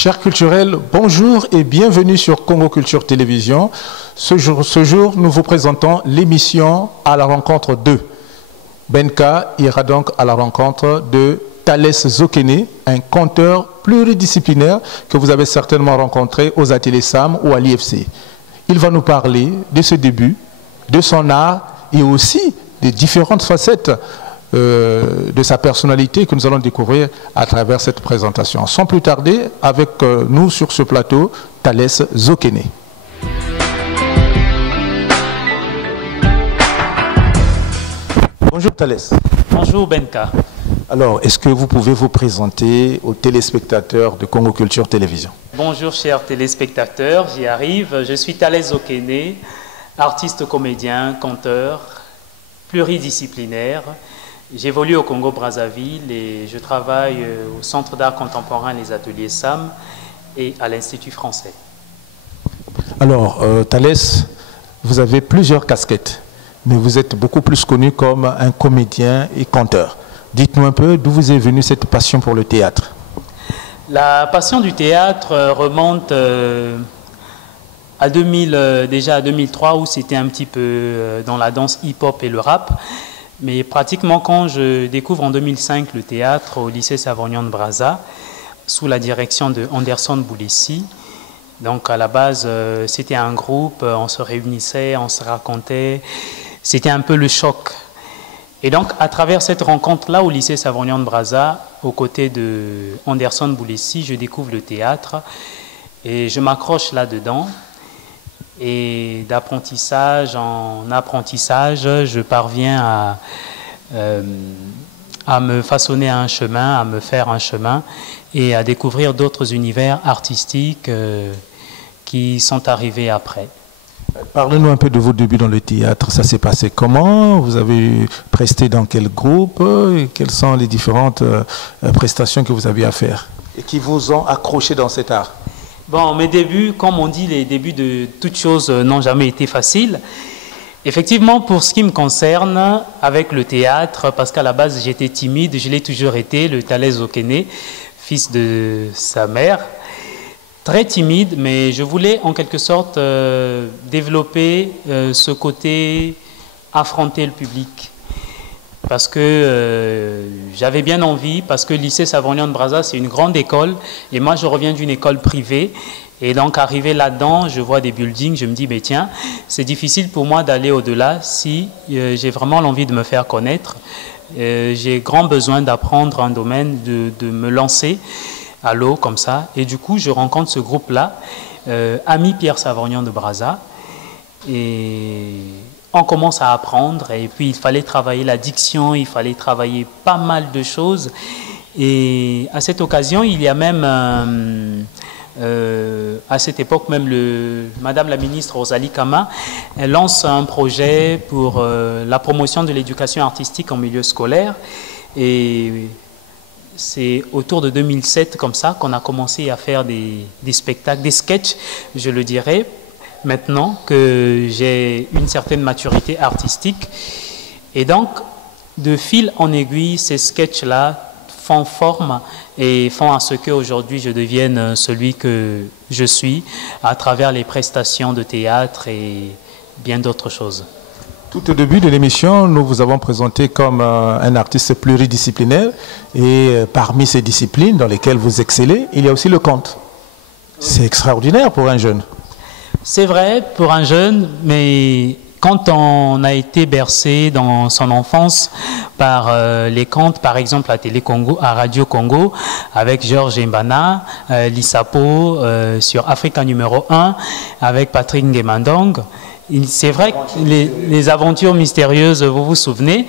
Chers culturels, bonjour et bienvenue sur Congo Culture Télévision. Ce jour, nous vous présentons l'émission À la rencontre de. Benka ira donc à la rencontre de Thalès Zokene, un conteur pluridisciplinaire que vous avez certainement rencontré aux ateliers SAM ou à l'IFC. Il va nous parler de ses débuts, de son art et aussi des différentes facettes de sa personnalité que nous allons découvrir à travers cette présentation. Sans plus tarder, avec nous sur ce plateau, Thalès Zokene. Bonjour Thalès. Bonjour Benka. Alors, est-ce que vous pouvez vous présenter aux téléspectateurs de Congo Culture Télévision? Bonjour chers téléspectateurs, j'y arrive. Je suis Thalès Zokene, artiste comédien, conteur, pluridisciplinaire. J'évolue au Congo-Brazzaville et je travaille au Centre d'art contemporain Les Ateliers SAM et à l'Institut français. Alors, Thalès, vous avez plusieurs casquettes, mais vous êtes beaucoup plus connu comme un comédien et conteur. Dites-nous un peu d'où vous est venue cette passion pour le théâtre. La passion du théâtre remonte à déjà à 2003 où c'était un petit peu dans la danse hip-hop et le rap. Mais pratiquement quand je découvre en 2005 le théâtre au lycée Savognon de Brazza, sous la direction de Anderson Boulissi. Donc à la base, c'était un groupe, on se réunissait, on se racontait, c'était un peu le choc. Et donc à travers cette rencontre-là au lycée Savognon de Brazza, aux côtés de Anderson Boulissi, je découvre le théâtre et je m'accroche là-dedans. Et d'apprentissage en apprentissage, je parviens à me façonner un chemin, à me faire un chemin et à découvrir d'autres univers artistiques qui sont arrivés après. Parlez-nous un peu de vos débuts dans le théâtre. Ça s'est passé comment? Vous avez presté dans quel groupe? Et quelles sont les différentes prestations que vous avez à faire et qui vous ont accroché dans cet art? Bon, mes débuts, comme on dit, les débuts de toutes choses n'ont jamais été faciles. Effectivement, pour ce qui me concerne, avec le théâtre, parce qu'à la base j'étais timide, je l'ai toujours été, le Thalès Zokene, fils de sa mère, très timide, mais je voulais en quelque sorte développer ce côté affronter le public. Parce que j'avais bien envie, parce que le lycée Savognon de Brazza, c'est une grande école, et moi je reviens d'une école privée, et donc arrivé là-dedans, je vois des buildings, je me dis, mais tiens, c'est difficile pour moi d'aller au-delà si j'ai vraiment l'envie de me faire connaître. J'ai grand besoin d'apprendre un domaine, de me lancer à l'eau comme ça, et du coup je rencontre ce groupe-là, Ami Pierre Savognon de Brazza, et on commence à apprendre et puis il fallait travailler la diction, il fallait travailler pas mal de choses. Et à cette occasion, il y a même, à cette époque, même Madame la ministre Rosalie Kama, elle lance un projet pour la promotion de l'éducation artistique en milieu scolaire. Et c'est autour de 2007 comme ça qu'on a commencé à faire des spectacles, des sketchs, je le dirais, maintenant que j'ai une certaine maturité artistique. Et donc, de fil en aiguille, ces sketchs-là font forme et font à ce qu'aujourd'hui je devienne celui que je suis à travers les prestations de théâtre et bien d'autres choses. Tout au début de l'émission, nous vous avons présenté comme un artiste pluridisciplinaire et parmi ces disciplines dans lesquelles vous excellez, il y a aussi le conte. C'est extraordinaire pour un jeune. C'est vrai pour un jeune, mais quand on a été bercé dans son enfance par les contes, par exemple à Télé Congo, à Radio Congo, avec Georges Mbana, Lissapo, sur Africa numéro 1, avec Patrick Ngemandong, c'est vrai que les aventures mystérieuses, vous vous souvenez,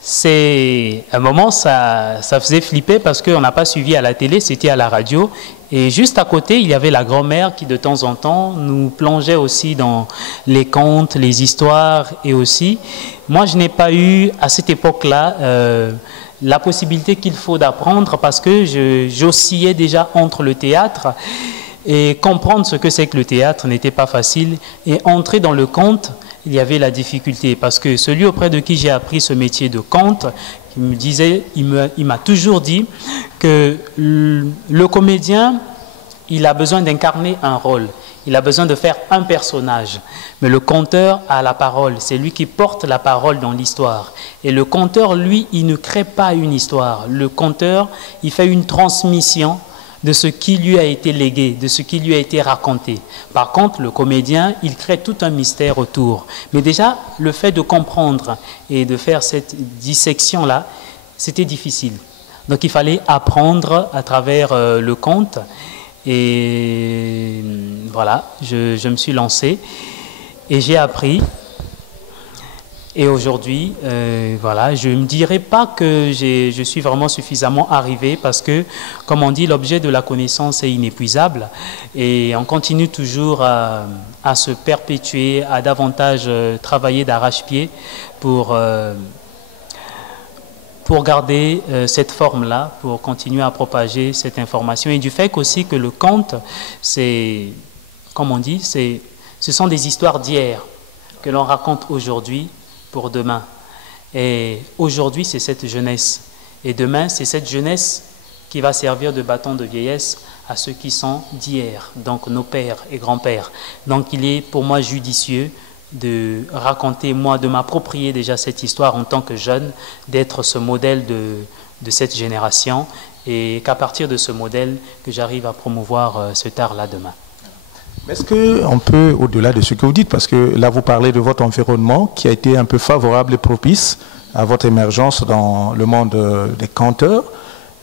c'est un moment, ça faisait flipper parce qu'on n'a pas suivi à la télé, c'était à la radio. Et juste à côté, il y avait la grand-mère qui, de temps en temps, nous plongeait aussi dans les contes, les histoires. Et aussi, moi, je n'ai pas eu, à cette époque-là, la possibilité qu'il faut d'apprendre parce que j'oscillais déjà entre le théâtre et comprendre ce que c'est que le théâtre n'était pas facile. Et entrer dans le conte, il y avait la difficulté parce que celui auprès de qui j'ai appris ce métier de conte, il me disait, il m'a toujours dit que le comédien il a besoin d'incarner un rôle, il a besoin de faire un personnage. Mais le conteur a la parole, c'est lui qui porte la parole dans l'histoire. Et le conteur, lui, il ne crée pas une histoire. Le conteur, il fait une transmission de ce qui lui a été légué, de ce qui lui a été raconté. Par contre, le comédien, il crée tout un mystère autour. Mais déjà, le fait de comprendre et de faire cette dissection-là, c'était difficile. Donc il fallait apprendre à travers le conte. Et voilà, je me suis lancé et j'ai appris. Et aujourd'hui, voilà, je ne dirais pas que je suis vraiment suffisamment arrivé parce que, comme on dit, l'objet de la connaissance est inépuisable et on continue toujours à se perpétuer, à davantage travailler d'arrache-pied pour garder cette forme-là, pour continuer à propager cette information. Et du fait aussi que le conte, c'est, comme on dit, ce sont des histoires d'hier que l'on raconte aujourd'hui pour demain. Et aujourd'hui, c'est cette jeunesse. Et demain, c'est cette jeunesse qui va servir de bâton de vieillesse à ceux qui sont d'hier, donc nos pères et grands-pères. Donc il est pour moi judicieux de raconter, moi, de m'approprier déjà cette histoire en tant que jeune, d'être ce modèle de cette génération et qu'à partir de ce modèle, que j'arrive à promouvoir cet art-là demain. Est-ce qu'on peut, au-delà de ce que vous dites, parce que là vous parlez de votre environnement qui a été un peu favorable et propice à votre émergence dans le monde des conteurs,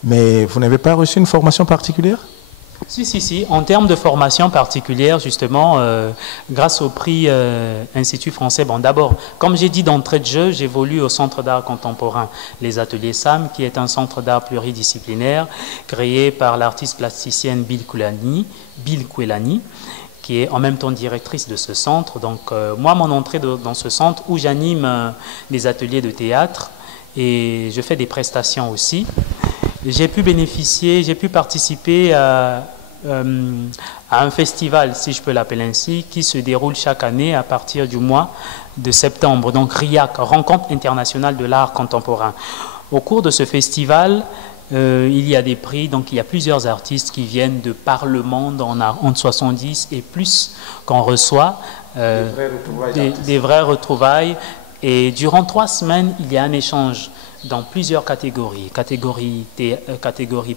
mais vous n'avez pas reçu une formation particulière ? Si. En termes de formation particulière, justement, grâce au prix Institut français, bon, d'abord, comme j'ai dit d'entrée de jeu, j'évolue au Centre d'art contemporain, les Ateliers SAM, qui est un centre d'art pluridisciplinaire créé par l'artiste plasticienne Bill Kwelani, qui est en même temps directrice de ce centre. Donc, moi, mon entrée dans ce centre où j'anime des ateliers de théâtre et je fais des prestations aussi. J'ai pu participer à un festival, si je peux l'appeler ainsi, qui se déroule chaque année à partir du mois de septembre, donc RIAC, Rencontre internationale de l'art contemporain. Au cours de ce festival, il y a des prix, donc il y a plusieurs artistes qui viennent de par le monde, on a entre 70 et plus qu'on reçoit des vraies retrouvailles. Et durant 3 semaines, il y a un échange dans plusieurs catégories. Catégorie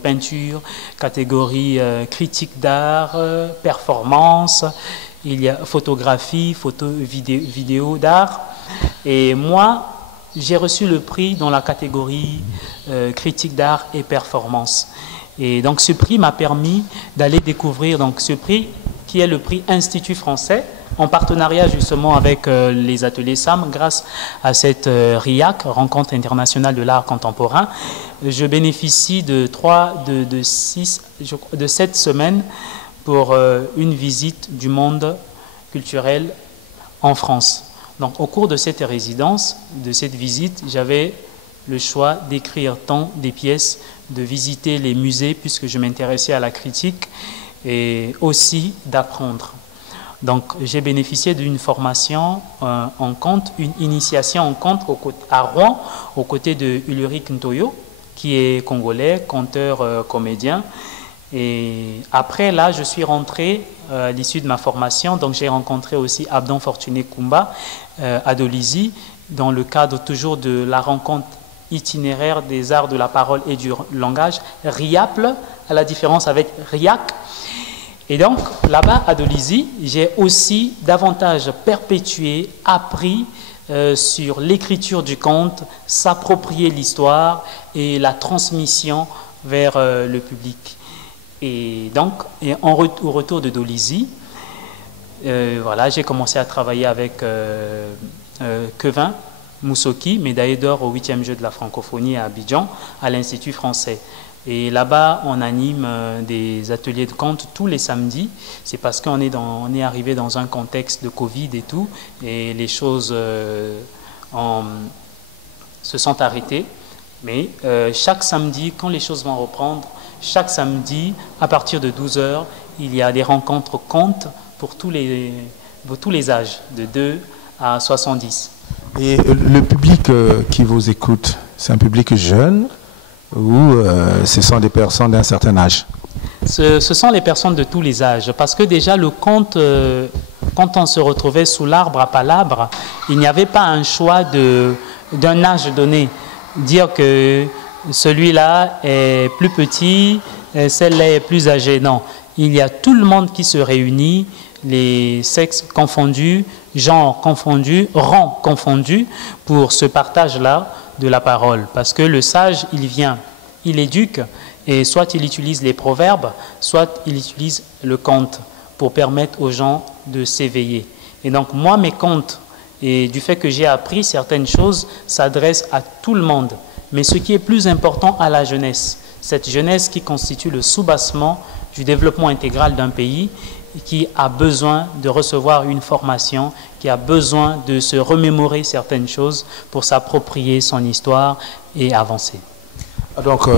peinture, catégorie critique d'art, performance, il y a photographie, vidéo d'art. Et moi, j'ai reçu le prix dans la catégorie critique d'art et performance. Et donc ce prix m'a permis d'aller découvrir donc, ce prix qui est le prix Institut français, en partenariat justement avec les ateliers SAM, grâce à cette RIAC, Rencontre internationale de l'art contemporain. Je bénéficie de 7 semaines pour une visite du monde culturel en France. Donc au cours de cette résidence, de cette visite, j'avais le choix d'écrire tant des pièces, de visiter les musées puisque je m'intéressais à la critique et aussi d'apprendre. Donc, j'ai bénéficié d'une formation en conte, une initiation en conte à Rouen, aux côtés de Ulrich Ntoyo, qui est congolais, conteur, comédien. Et après, là, je suis rentré à l'issue de ma formation. Donc, j'ai rencontré aussi Abdon Fortuné Kumba à Dolisie, dans le cadre toujours de la rencontre itinéraire des arts de la parole et du langage, RIAPL, à la différence avec RIAC. Et donc, là-bas, à Dolisie, j'ai aussi davantage perpétué, appris sur l'écriture du conte, s'approprier l'histoire et la transmission vers le public. Et donc, au retour de Dolisie, voilà, j'ai commencé à travailler avec Kevin Moussoki, médaillé d'or au 8e jeu de la francophonie à Abidjan, à l'Institut français. Et là-bas, on anime des ateliers de conte tous les samedis. C'est parce qu'on est arrivé dans un contexte de Covid et tout, et les choses se sont arrêtées. Mais chaque samedi, quand les choses vont reprendre, chaque samedi, à partir de 12h, il y a des rencontres contes pour tous les âges, de 2 à 70. Et le public qui vous écoute, c'est un public jeune ou ce sont des personnes d'un certain âge? Ce sont les personnes de tous les âges. Parce que déjà, le conte, quand on se retrouvait sous l'arbre à palabre, il n'y avait pas un choix d'un âge donné. Dire que celui-là est plus petit, celle-là est plus âgée. Non, il y a tout le monde qui se réunit, les sexes confondus, genres confondus, rangs confondus, pour ce partage-là de la parole. Parce que le sage, il vient, il éduque, et soit il utilise les proverbes, soit il utilise le conte pour permettre aux gens de s'éveiller. Et donc moi, mes contes, et du fait que j'ai appris certaines choses, s'adressent à tout le monde. Mais ce qui est plus important, à la jeunesse. Cette jeunesse qui constitue le soubassement du développement intégral d'un pays, qui a besoin de recevoir une formation, qui a besoin de se remémorer certaines choses pour s'approprier son histoire et avancer. Donc,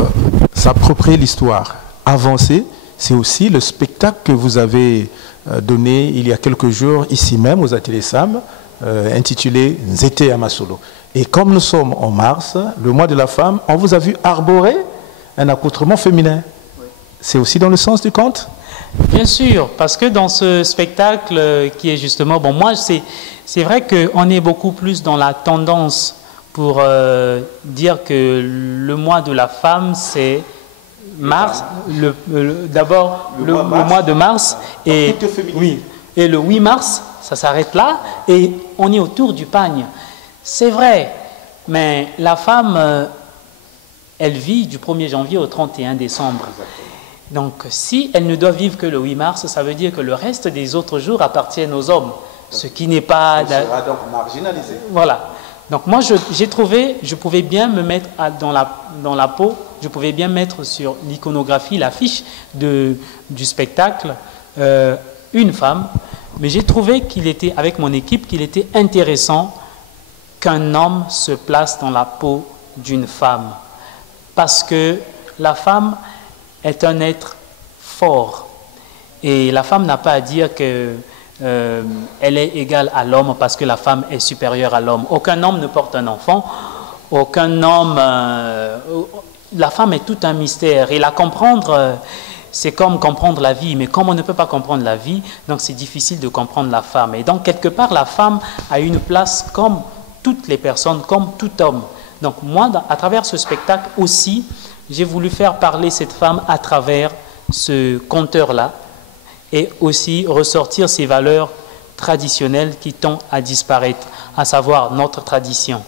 s'approprier l'histoire, avancer, c'est aussi le spectacle que vous avez donné il y a quelques jours ici même aux Ateliers Sam, intitulé Nzete ya Masolo. Et comme nous sommes en mars, le mois de la femme, on vous a vu arborer un accoutrement féminin. Oui. C'est aussi dans le sens du conte? Bien sûr, parce que dans ce spectacle qui est justement... Bon, moi, c'est vrai qu'on est beaucoup plus dans la tendance pour dire que le mois de la femme, c'est mars, d'abord le mois de mars, et, oui, et le 8 mars, ça s'arrête là, et on est autour du pagne. C'est vrai, mais la femme, elle vit du 1er janvier au 31 décembre. Donc, si elle ne doit vivre que le 8 mars, ça veut dire que le reste des autres jours appartiennent aux hommes, ce qui n'est pas... Elle sera donc marginalisée. Voilà. Donc, moi, j'ai trouvé, je pouvais bien me mettre dans la peau, je pouvais bien mettre sur l'iconographie, l'affiche du spectacle, une femme, mais j'ai trouvé qu'il était, avec mon équipe, qu'il était intéressant qu'un homme se place dans la peau d'une femme. Parce que la femme est un être fort. Et la femme n'a pas à dire que elle est égale à l'homme parce que la femme est supérieure à l'homme. Aucun homme ne porte un enfant. Aucun homme... la femme est tout un mystère. Et la comprendre, c'est comme comprendre la vie. Mais comme on ne peut pas comprendre la vie, donc c'est difficile de comprendre la femme. Et donc, quelque part, la femme a une place comme toutes les personnes, comme tout homme. Donc, moi, à travers ce spectacle aussi, j'ai voulu faire parler cette femme à travers ce conteur-là et aussi ressortir ces valeurs traditionnelles qui tendent à disparaître, à savoir notre tradition.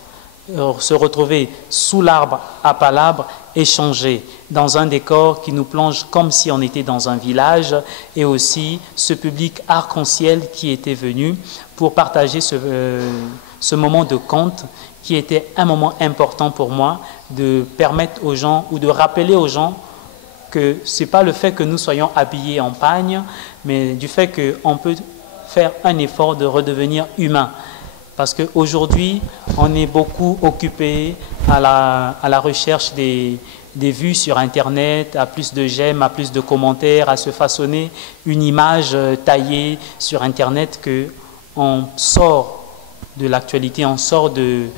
Se retrouver sous l'arbre à palabre, échanger dans un décor qui nous plonge comme si on était dans un village, et aussi ce public arc-en-ciel qui était venu pour partager ce moment de conte qui était un moment important pour moi, de permettre aux gens ou de rappeler aux gens que ce n'est pas le fait que nous soyons habillés en pagne, mais du fait qu'on peut faire un effort de redevenir humain. Parce qu'aujourd'hui, on est beaucoup occupé à la recherche des vues sur Internet, à plus de j'aime, à plus de commentaires, à se façonner une image taillée sur Internet, qu'on sort de l'actualité, on sort de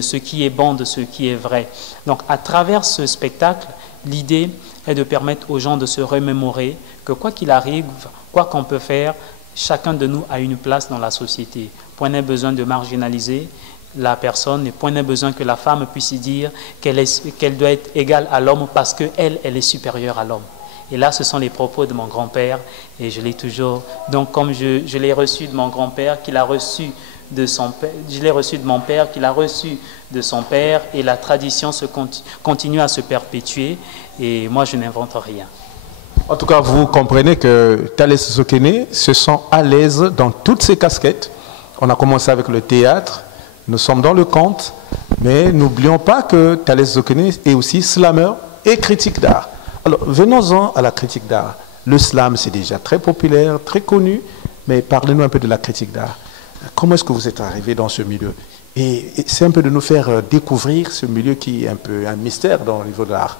ce qui est bon, de ce qui est vrai. Donc, à travers ce spectacle, l'idée est de permettre aux gens de se remémorer que quoi qu'il arrive, quoi qu'on peut faire, chacun de nous a une place dans la société. Point n'est besoin de marginaliser la personne, et point n'est besoin que la femme puisse dire qu'elle doit être égale à l'homme parce qu'elle est supérieure à l'homme. Et là, ce sont les propos de mon grand-père, et je l'ai toujours... Donc, comme je l'ai reçu de mon grand-père, qu'il a reçu de son père, je l'ai reçu de mon père, qu'il a reçu de son père, et la tradition continue à se perpétuer, et moi, je n'invente rien. En tout cas, vous comprenez que Thalès Zokene se sent à l'aise dans toutes ses casquettes. On a commencé avec le théâtre, nous sommes dans le conte, mais n'oublions pas que Thalès Zokene est aussi slammer et critique d'art. Alors, venons-en à la critique d'art. Le slam, c'est déjà très populaire, très connu, mais parlez-nous un peu de la critique d'art. Comment est-ce que vous êtes arrivé dans ce milieu? Et c'est un peu de nous faire découvrir ce milieu qui est un peu un mystère dans le niveau de l'art.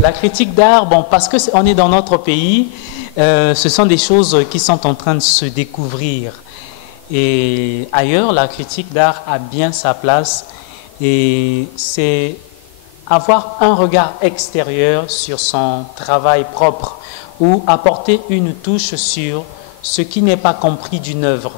La critique d'art, bon, parce qu'on est dans notre pays, ce sont des choses qui sont en train de se découvrir. Et ailleurs, la critique d'art a bien sa place. Et c'est avoir un regard extérieur sur son travail propre ou apporter une touche sur ce qui n'est pas compris d'une œuvre.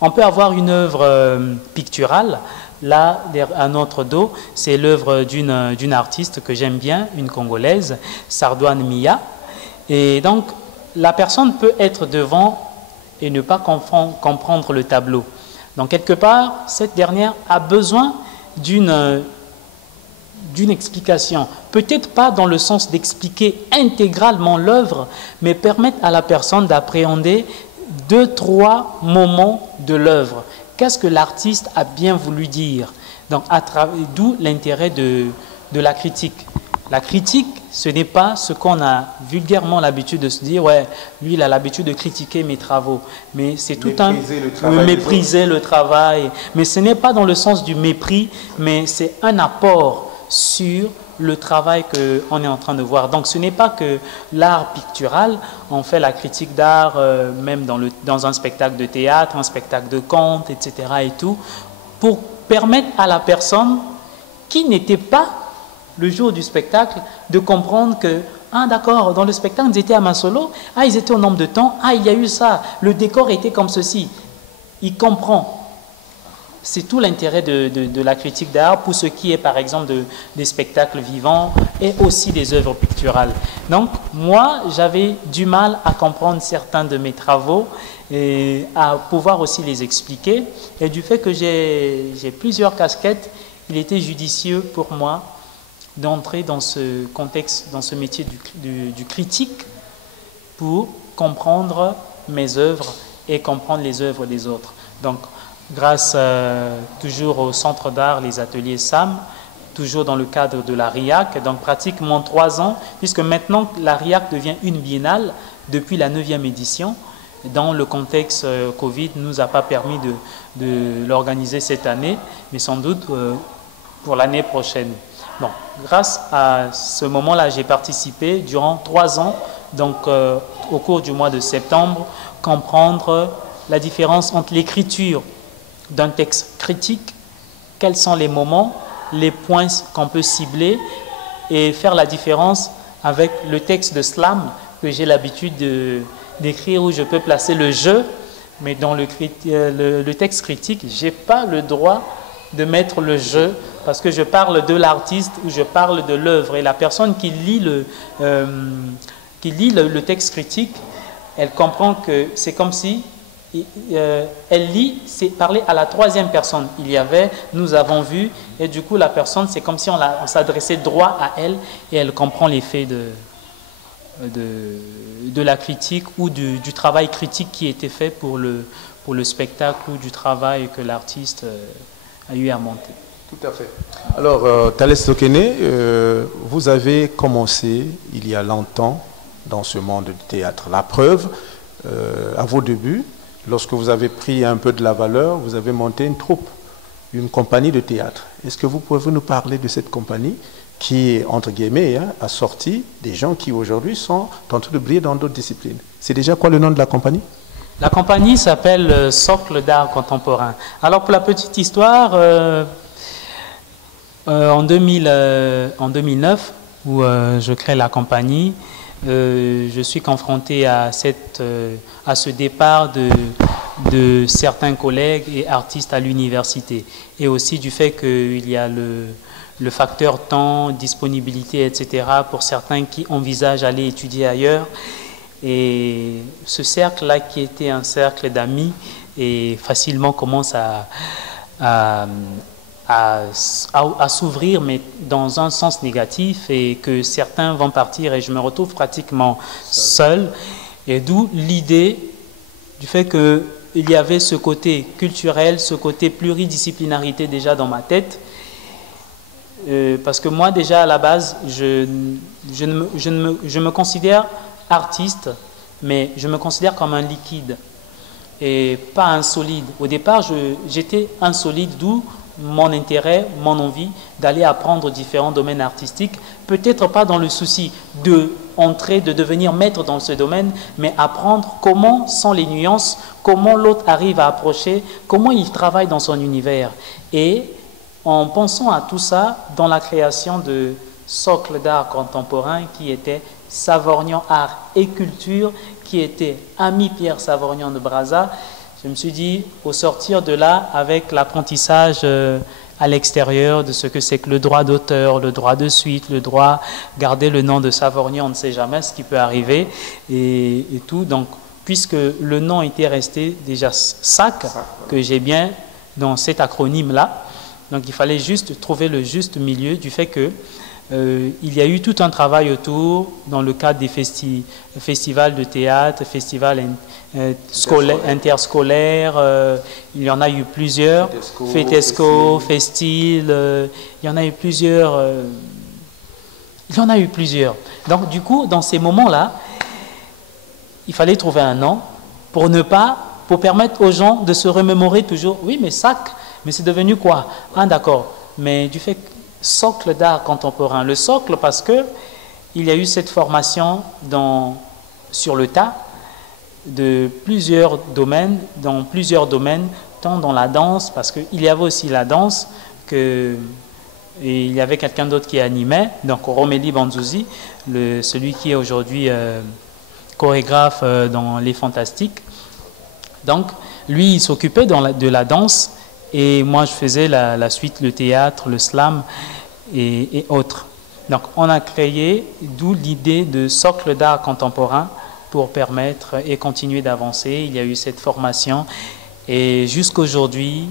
On peut avoir une œuvre picturale. Là, à notre dos, c'est l'œuvre d'une artiste que j'aime bien, une Congolaise, Sardouane Mia. Et donc, la personne peut être devant et ne pas comprendre le tableau. Donc, quelque part, cette dernière a besoin d'une explication. Peut-être pas dans le sens d'expliquer intégralement l'œuvre, mais permettre à la personne d'appréhender 2-3 moments de l'œuvre. Qu'est-ce que l'artiste a bien voulu dire? Donc, d'où l'intérêt de la critique. La critique, ce n'est pas ce qu'on a vulgairement l'habitude de se dire, ouais, lui, il a l'habitude de critiquer mes travaux. Mais c'est tout mépriser le travail. Mais ce n'est pas dans le sens du mépris, mais c'est un apport sur le travail qu'on est en train de voir. Donc, ce n'est pas que l'art pictural, on fait la critique d'art même dans un spectacle de théâtre, un spectacle de conte, etc. et tout, pour permettre à la personne qui n'était pas le jour du spectacle de comprendre que, ah d'accord, dans le spectacle, ils étaient à Masolo, ah ils étaient au nombre de temps, ah il y a eu ça, le décor était comme ceci. Il comprend. C'est tout l'intérêt de la critique d'art pour ce qui est par exemple des spectacles vivants et aussi des œuvres picturales. Donc moi j'avais du mal à comprendre certains de mes travaux et à pouvoir aussi les expliquer. Et du fait que j'ai plusieurs casquettes, il était judicieux pour moi d'entrer dans ce contexte, dans ce métier du critique pour comprendre mes œuvres et comprendre les œuvres des autres. Donc grâce toujours au Centre d'art, les ateliers SAM, toujours dans le cadre de la RIAC, donc pratiquement 3 ans, puisque maintenant la RIAC devient une biennale depuis la 9e édition. Dans le contexte Covid, ne nous a pas permis de l'organiser cette année, mais sans doute pour l'année prochaine. Bon, grâce à ce moment-là, j'ai participé durant 3 ans, donc au cours du mois de septembre, comprendre la différence entre l'écriture d'un texte critique, quels sont les moments, les points qu'on peut cibler et faire la différence avec le texte de slam que j'ai l'habitude d'écrire où je peux placer le jeu, mais dans le texte critique, je n'ai pas le droit de mettre le jeu parce que je parle de l'artiste ou je parle de l'œuvre et la personne qui lit le texte critique, elle comprend que c'est comme si elle lit, c'est parler à la 3e personne. Il y avait, nous avons vu, et du coup la personne, c'est comme si on s'adressait droit à elle et elle comprend l'effet de la critique ou du travail critique qui était fait pour le spectacle ou du travail que l'artiste a eu à monter. Tout à fait. Alors, Thalès Tokene, vous avez commencé il y a longtemps dans ce monde du théâtre. La preuve, à vos débuts, lorsque vous avez pris un peu de la valeur, vous avez monté une troupe, une compagnie de théâtre. Est-ce que vous pouvez nous parler de cette compagnie qui, entre guillemets, a sorti des gens qui aujourd'hui sont en train de briller dans d'autres disciplines? C'est déjà quoi le nom de la compagnie? La compagnie s'appelle Socle d'art contemporain. Alors pour la petite histoire, en 2009, où je crée la compagnie, je suis confronté à ce départ de certains collègues et artistes à l'université. Et aussi du fait qu'il y a le facteur temps, disponibilité, etc. pour certains qui envisagent d'aller étudier ailleurs. Et ce cercle-là, qui était un cercle d'amis, et facilement commence à s'ouvrir, mais dans un sens négatif, et que certains vont partir et je me retrouve pratiquement seul. Et d'où l'idée du fait qu'il y avait ce côté culturel, ce côté pluridisciplinarité déjà dans ma tête. Parce que moi, déjà, à la base, je me considère artiste, mais je me considère comme un liquide et pas un solide. Au départ, j'étais un solide, d'où mon intérêt, mon envie d'aller apprendre différents domaines artistiques, peut-être pas dans le souci de devenir maître dans ce domaine, mais apprendre comment sont les nuances, comment l'autre arrive à approcher, comment il travaille dans son univers. Et en pensant à tout ça dans la création de socle d'art contemporain qui était Savorgnan Art et Culture, qui était Ami Pierre Savorgnan de Brazza. Je me suis dit, au sortir de là, avec l'apprentissage à l'extérieur de ce que c'est que le droit d'auteur, le droit de suite, le droit garder le nom de Savorgnan, on ne sait jamais ce qui peut arriver et tout. Donc, puisque le nom était resté déjà SAC, que j'ai bien dans cet acronyme-là, donc il fallait juste trouver le juste milieu du fait que il y a eu tout un travail autour dans le cadre des festivals de théâtre, festivals interscolaires, il y en a eu plusieurs, Fetesco, Festil, il y en a eu plusieurs. Donc du coup, dans ces moments-là, il fallait trouver un nom pour permettre aux gens de se remémorer toujours, oui mais SAC, mais c'est devenu quoi? Ah d'accord, mais du fait que socle d'art contemporain, le socle parce que il y a eu cette formation sur le tas de plusieurs domaines, tant dans la danse, parce qu'il y avait aussi la danse, et il y avait quelqu'un d'autre qui animait, donc Romélie Banzouzi, celui qui est aujourd'hui chorégraphe dans Les Fantastiques. Donc, lui, il s'occupait de la danse, et moi, je faisais la suite, le théâtre, le slam et autres. Donc, on a créé, d'où l'idée de socle d'art contemporain pour permettre et continuer d'avancer. Il y a eu cette formation, et jusqu'aujourd'hui,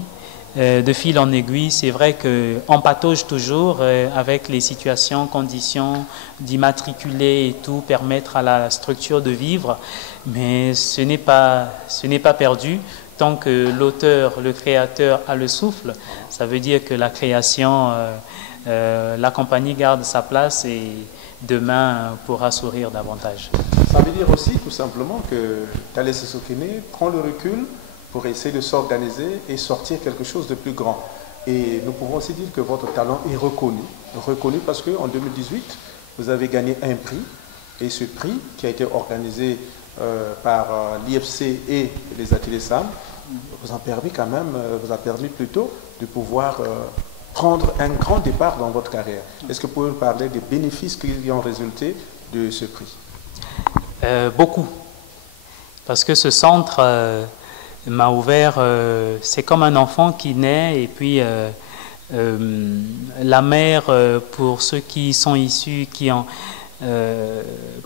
de fil en aiguille, c'est vrai qu'on patauge toujours avec les situations, conditions d'immatriculer et tout, permettre à la structure de vivre, mais ce n'est pas perdu. Tant que l'auteur, le créateur a le souffle, ça veut dire que la création, la compagnie garde sa place et demain pourra sourire davantage. Ça veut dire aussi tout simplement que Thalès Sokene prend le recul pour essayer de s'organiser et sortir quelque chose de plus grand. Et nous pouvons aussi dire que votre talent est reconnu parce qu'en 2018, vous avez gagné un prix, et ce prix qui a été organisé par l'IFC et les ateliers SAM vous a permis plutôt de pouvoir prendre un grand départ dans votre carrière. Est-ce que vous pouvez nous parler des bénéfices qui ont résulté de ce prix? Beaucoup. Parce que ce centre m'a ouvert, c'est comme un enfant qui naît, et puis la mère, pour ceux qui sont issus,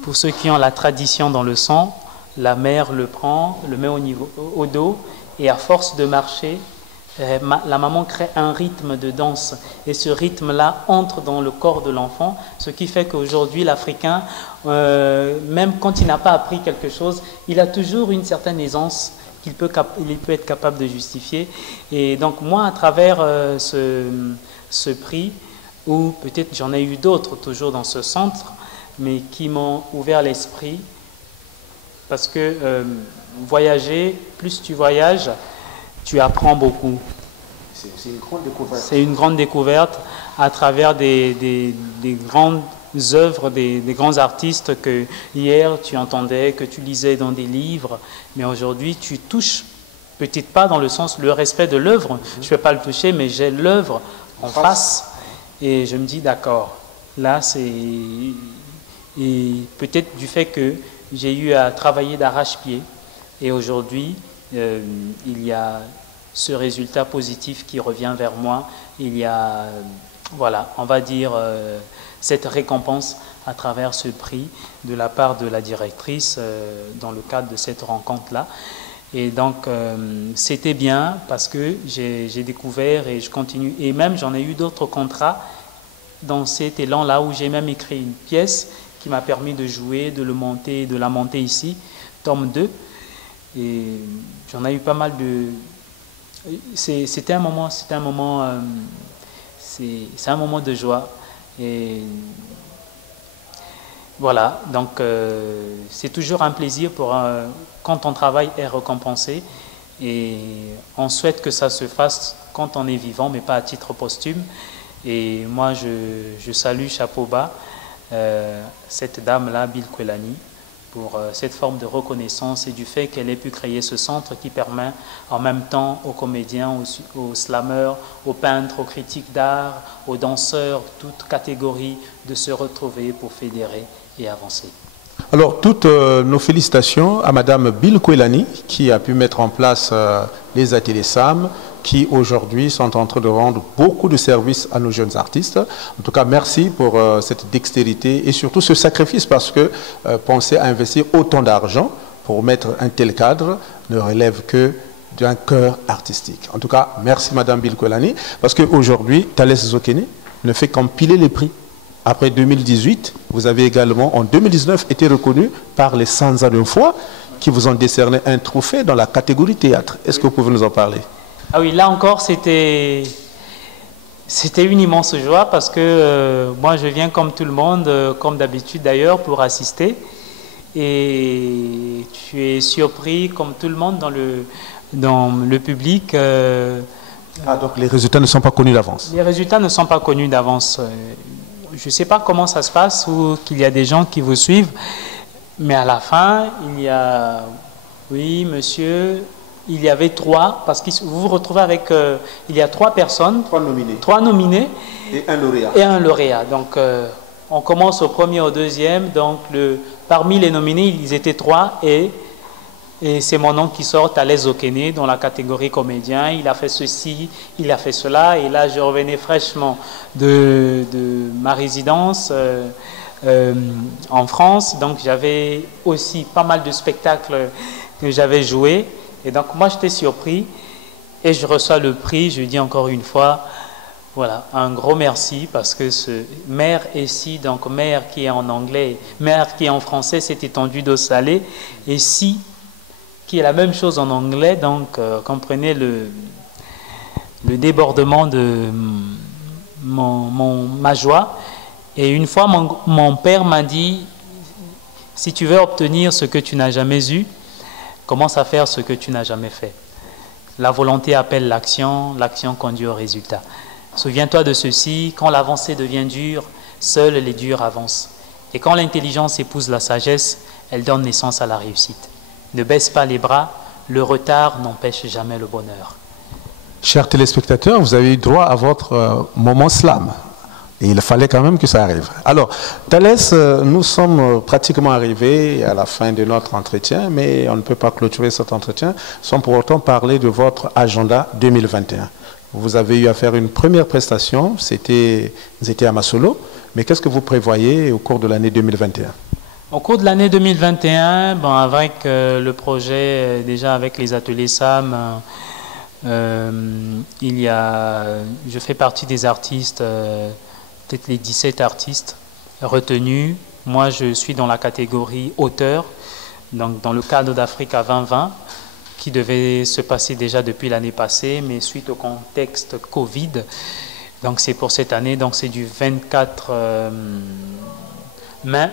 pour ceux qui ont la tradition dans le sang, la mère le prend, le met au dos, et à force de marcher, la maman crée un rythme de danse, et ce rythme-là entre dans le corps de l'enfant, ce qui fait qu'aujourd'hui l'Africain, même quand il n'a pas appris quelque chose, il a toujours une certaine aisance il peut être capable de justifier. Et donc moi, à travers ce prix, ou peut-être j'en ai eu d'autres toujours dans ce centre, mais qui m'ont ouvert l'esprit, parce que voyager, plus tu voyages, tu apprends beaucoup. C'est une grande découverte. C'est une grande découverte à travers des grandes œuvres, des grands artistes que hier tu entendais, que tu lisais dans des livres, mais aujourd'hui tu touches, peut-être pas dans le sens le respect de l'œuvre, je ne peux pas le toucher, mais j'ai l'œuvre en face, et je me dis d'accord, là c'est... Et peut-être du fait que j'ai eu à travailler d'arrache-pied, et aujourd'hui il y a ce résultat positif qui revient vers moi, il y a, voilà, on va dire, cette récompense à travers ce prix de la part de la directrice dans le cadre de cette rencontre-là. Et donc, c'était bien parce que j'ai découvert et je continue. Et même, j'en ai eu d'autres contrats dans cet élan-là où j'ai même écrit une pièce qui m'a permis de jouer, de la monter ici, tome 2. Et j'en ai eu pas mal de... C'est un moment de joie. Et voilà, donc c'est toujours un plaisir quand ton travail est récompensé, et on souhaite que ça se fasse quand on est vivant, mais pas à titre posthume. Et moi, je salue, chapeau bas, cette dame-là, Bill Kwelani, pour cette forme de reconnaissance et du fait qu'elle ait pu créer ce centre qui permet en même temps aux comédiens, aux slameurs, aux peintres, aux critiques d'art, aux danseurs, toutes catégories, de se retrouver pour fédérer et avancer. Alors, toutes nos félicitations à Madame Bill Kwelani qui a pu mettre en place les ateliers SAM, qui aujourd'hui sont en train de rendre beaucoup de services à nos jeunes artistes. En tout cas, merci pour cette dextérité et surtout ce sacrifice, parce que penser à investir autant d'argent pour mettre un tel cadre ne relève que d'un cœur artistique. En tout cas, merci Madame Bill Kwelani, parce qu'aujourd'hui, Thalès Zokene ne fait qu'empiler les prix. Après 2018, vous avez également, en 2019, été reconnu par les Sansa d'une fois, qui vous ont décerné un trophée dans la catégorie théâtre. Est-ce que vous pouvez nous en parler? Ah oui, là encore, c'était une immense joie parce que moi, je viens comme tout le monde, comme d'habitude d'ailleurs, pour assister. Et tu es surpris, comme tout le monde, dans le public. Donc les résultats ne sont pas connus d'avance? Les résultats ne sont pas connus d'avance. Je ne sais pas comment ça se passe ou qu'il y a des gens qui vous suivent, mais à la fin, il y a... Oui, monsieur... Il y avait 3, parce que vous vous retrouvez avec... il y a 3 personnes. 3 nominés. 3 nominés. Et un lauréat. Et un lauréat. Donc, on commence au premier, au deuxième. Donc, parmi les nominés, ils étaient 3. Et c'est mon nom qui sort, Thalès Zokene, dans la catégorie comédien. Il a fait ceci, il a fait cela. Et là, je revenais fraîchement de ma résidence en France. Donc, j'avais aussi pas mal de spectacles que j'avais joués. Et donc, moi, j'étais surpris et je reçois le prix. Je dis encore une fois, voilà, un gros merci parce que ce mère est si, donc mère qui est en anglais, mère qui est en français, c'est étendu d'eau salée, et si, qui est la même chose en anglais, donc comprenez le débordement de ma joie. Et une fois, mon père m'a dit, si tu veux obtenir ce que tu n'as jamais eu, commence à faire ce que tu n'as jamais fait. La volonté appelle l'action, l'action conduit au résultat. Souviens-toi de ceci, quand l'avancée devient dure, seuls les durs avancent. Et quand l'intelligence épouse la sagesse, elle donne naissance à la réussite. Ne baisse pas les bras, le retard n'empêche jamais le bonheur. Chers téléspectateurs, vous avez eu droit à votre moment slam. Et il fallait quand même que ça arrive. Alors, Thalès, nous sommes pratiquement arrivés à la fin de notre entretien, mais on ne peut pas clôturer cet entretien sans pour autant parler de votre agenda 2021. Vous avez eu à faire une première prestation, vous étiez à Masolo, mais qu'est-ce que vous prévoyez au cours de l'année 2021? Au cours de l'année 2021, avec le projet, déjà avec les ateliers SAM, je fais partie des artistes, peut-être les 17 artistes retenus. Moi, je suis dans la catégorie auteur, donc dans le cadre d'Africa 2020, qui devait se passer déjà depuis l'année passée, mais suite au contexte Covid, donc c'est pour cette année, donc c'est du 24 mai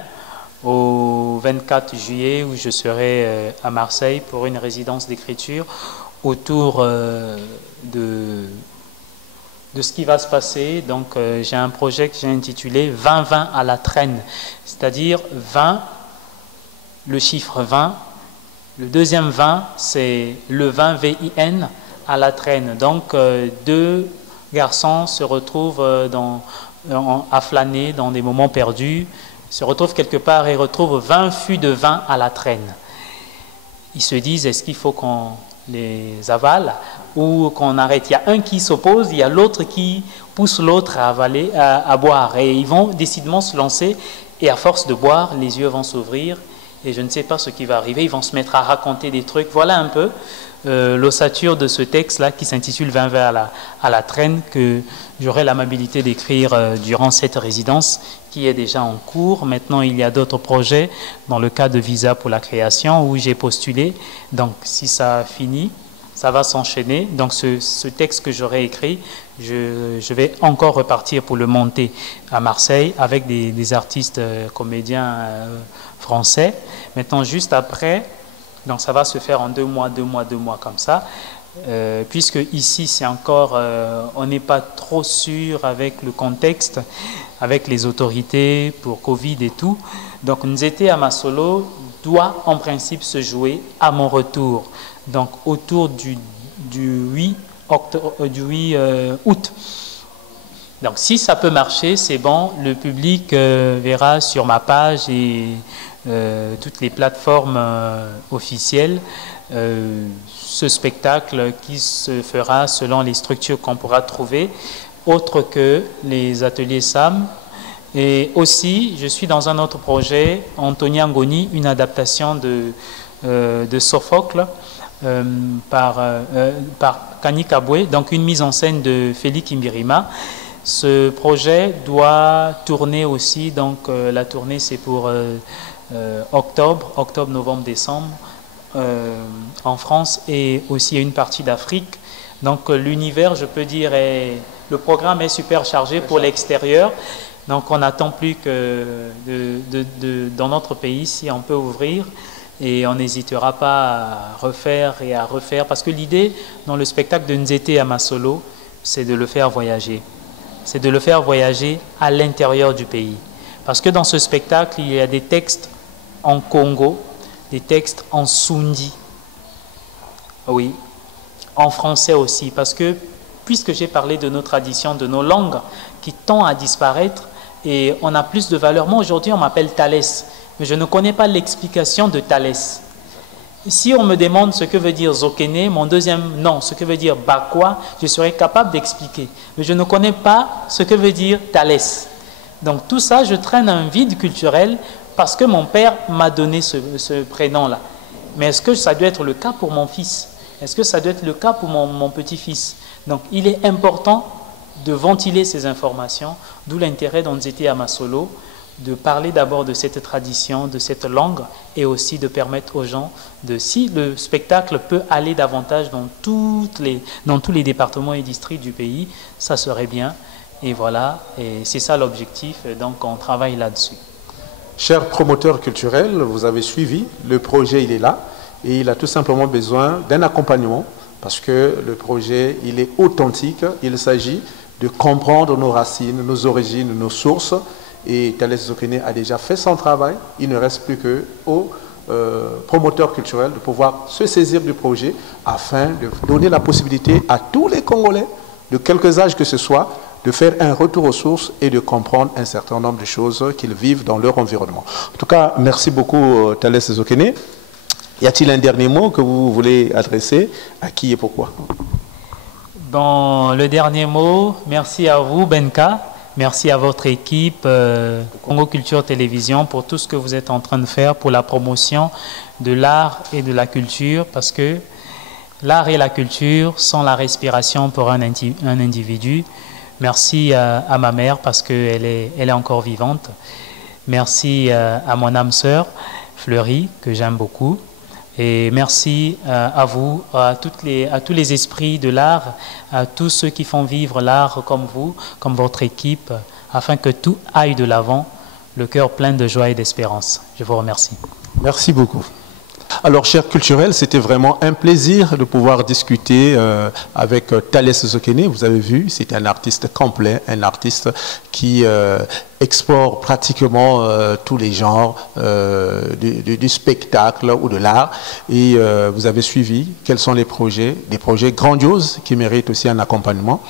au 24 juillet où je serai à Marseille pour une résidence d'écriture autour de ce qui va se passer. Donc j'ai un projet que j'ai intitulé 20-20 à la traîne, c'est-à-dire 20, le chiffre 20, le deuxième 20 c'est le 20 VIN à la traîne. Donc deux garçons se retrouvent à flâner dans des moments perdus, se retrouvent quelque part et retrouvent 20 fûts de vin à la traîne. Ils se disent, est-ce qu'il faut qu'on les avale ou qu'on arrête? Il y a un qui s'oppose, il y a l'autre qui pousse l'autre à avaler, à boire. Et ils vont décidément se lancer et à force de boire, les yeux vont s'ouvrir et je ne sais pas ce qui va arriver. Ils vont se mettre à raconter des trucs. Voilà un peu l'ossature de ce texte-là qui s'intitule 20-20 à la traîne, que j'aurai l'amabilité d'écrire durant cette résidence qui est déjà en cours. Maintenant, il y a d'autres projets dans le cadre de Visa pour la création où j'ai postulé. Donc, si ça finit, ça va s'enchaîner. Donc, ce texte que j'aurai écrit, je vais encore repartir pour le monter à Marseille avec des artistes comédiens français. Maintenant, juste après, donc ça va se faire en 2 mois comme ça. Puisque ici, c'est encore, on n'est pas trop sûr avec le contexte, avec les autorités pour Covid et tout. Donc, nous étions à Masolo doit en principe se jouer à mon retour, donc autour du 8 août. Donc si ça peut marcher, c'est bon, le public verra sur ma page et toutes les plateformes officielles ce spectacle qui se fera selon les structures qu'on pourra trouver, autres que les ateliers SAM. Et aussi, je suis dans un autre projet, Antonia Ngoni, une adaptation de Sophocle par Kani Kabwe, donc une mise en scène de Félix Imbirima. Ce projet doit tourner aussi, donc la tournée c'est pour octobre, novembre, décembre, en France et aussi une partie d'Afrique. Donc l'univers, je peux dire, le programme est super chargé pour l'extérieur. Donc on n'attend plus que dans notre pays, si on peut ouvrir, et on n'hésitera pas à refaire et à refaire, parce que l'idée dans le spectacle de Nzete Amasolo, c'est de le faire voyager. C'est de le faire voyager à l'intérieur du pays. Parce que dans ce spectacle, il y a des textes en Congo, des textes en Sundi, oui, en français aussi, parce que puisque j'ai parlé de nos traditions, de nos langues qui tendent à disparaître, et on a plus de valeur. Moi, aujourd'hui, on m'appelle Thalès, mais je ne connais pas l'explication de Thalès. Si on me demande ce que veut dire Zokene, mon deuxième nom, ce que veut dire Bakwa, je serais capable d'expliquer. Mais je ne connais pas ce que veut dire Thalès. Donc tout ça, je traîne un vide culturel parce que mon père m'a donné ce prénom-là. Mais est-ce que ça doit être le cas pour mon fils? Est-ce que ça doit être le cas pour mon petit-fils? Donc il est important de ventiler ces informations, d'où l'intérêt d'Onzete Amasolo, de parler d'abord de cette tradition, de cette langue, et aussi de permettre aux gens si le spectacle peut aller davantage dans tous les départements et districts du pays, ça serait bien. Et voilà, et c'est ça l'objectif, donc on travaille là-dessus. Chers promoteurs culturels, vous avez suivi, le projet il est là, et il a tout simplement besoin d'un accompagnement, parce que le projet il est authentique, il s'agit de comprendre nos racines, nos origines, nos sources. Et Thalès Zokene a déjà fait son travail. Il ne reste plus qu'aux promoteurs culturels de pouvoir se saisir du projet afin de donner la possibilité à tous les Congolais, de quelques âges que ce soit, de faire un retour aux sources et de comprendre un certain nombre de choses qu'ils vivent dans leur environnement. En tout cas, merci beaucoup Thalès Zokene. Y a-t-il un dernier mot que vous voulez adresser? À qui et pourquoi? Bon, le dernier mot, merci à vous Benka. Merci à votre équipe Congo Culture Télévision pour tout ce que vous êtes en train de faire pour la promotion de l'art et de la culture, parce que l'art et la culture sont la respiration pour un individu. Merci à ma mère parce qu'elle est encore vivante. Merci à mon âme sœur Fleury, que j'aime beaucoup. Et merci à vous, à tous les esprits de l'art, à tous ceux qui font vivre l'art comme vous, comme votre équipe, afin que tout aille de l'avant, le cœur plein de joie et d'espérance. Je vous remercie. Merci beaucoup. Alors, chers culturels, c'était vraiment un plaisir de pouvoir discuter avec Thalès Zokene. Vous avez vu, c'est un artiste complet, un artiste qui explore pratiquement tous les genres du spectacle ou de l'art. Et vous avez suivi quels sont les projets grandioses qui méritent aussi un accompagnement.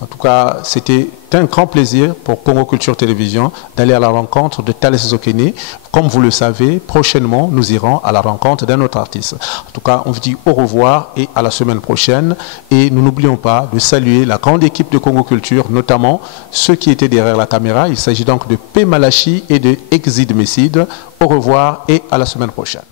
En tout cas, c'était un grand plaisir pour Congo Culture Télévision d'aller à la rencontre de Thalès Zokene. Comme vous le savez, prochainement, nous irons à la rencontre d'un autre artiste. En tout cas, on vous dit au revoir et à la semaine prochaine. Et nous n'oublions pas de saluer la grande équipe de Congo Culture, notamment ceux qui étaient derrière la caméra. Il s'agit donc de P. Malachi et de Exide Messide. Au revoir et à la semaine prochaine.